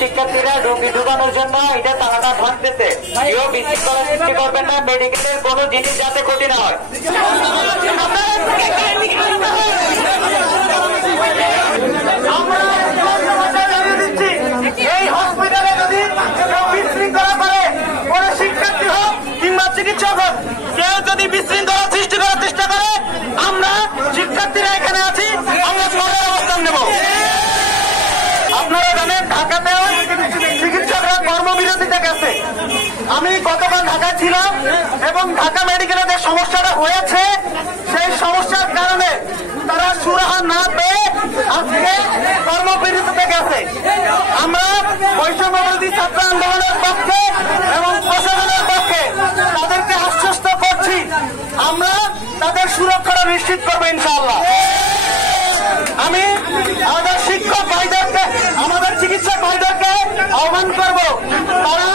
শিক্ষার্থীরা রোগী ঢুকানোর জন্য এটা তালাটা ভাঙতেছে। কেউ বিশৃঙ্খলা সৃষ্টি করবেন না, মেডিকেলের কোনো জিনিস যাতে ক্ষতি না হয়। এই হসপিটালে যদি বিশৃঙ্খলা করে কোন শিক্ষার্থী হোক কিংবা চিকিৎসক হোক, কেউ যদি বিশৃঙ্খলা সৃষ্টি করার চেষ্টা করে, আমরা শিক্ষার্থীরা এখানে আছি, আমরা সবাই অবস্থান নেব। আপনারা জানেন ঢাকাতেও চিকিৎসকরা কর্মবিরতিতে গেছে। আমি গতকাল ঢাকা ছিলাম এবং ঢাকা মেডিকেলে যে সমস্যাটা হয়েছে সেই সমস্যার কারণে তারা সুরাহা না পেয়ে আজকে কর্মবিরতিতে গেছে। আমরা বৈষম্যবিরোধী ছাত্র আন্দোলনের পক্ষে এবং প্রশাসনের পক্ষে তাদেরকে আশ্বস্ত করছি, আমরা তাদের সুরক্ষা নিশ্চিত করবো ইনশাআল্লাহ। আমি আমাদের শিক্ষক ভাইদেরকে, আমাদের চিকিৎসক ভাইদেরকে আহ্বান করবো, তারা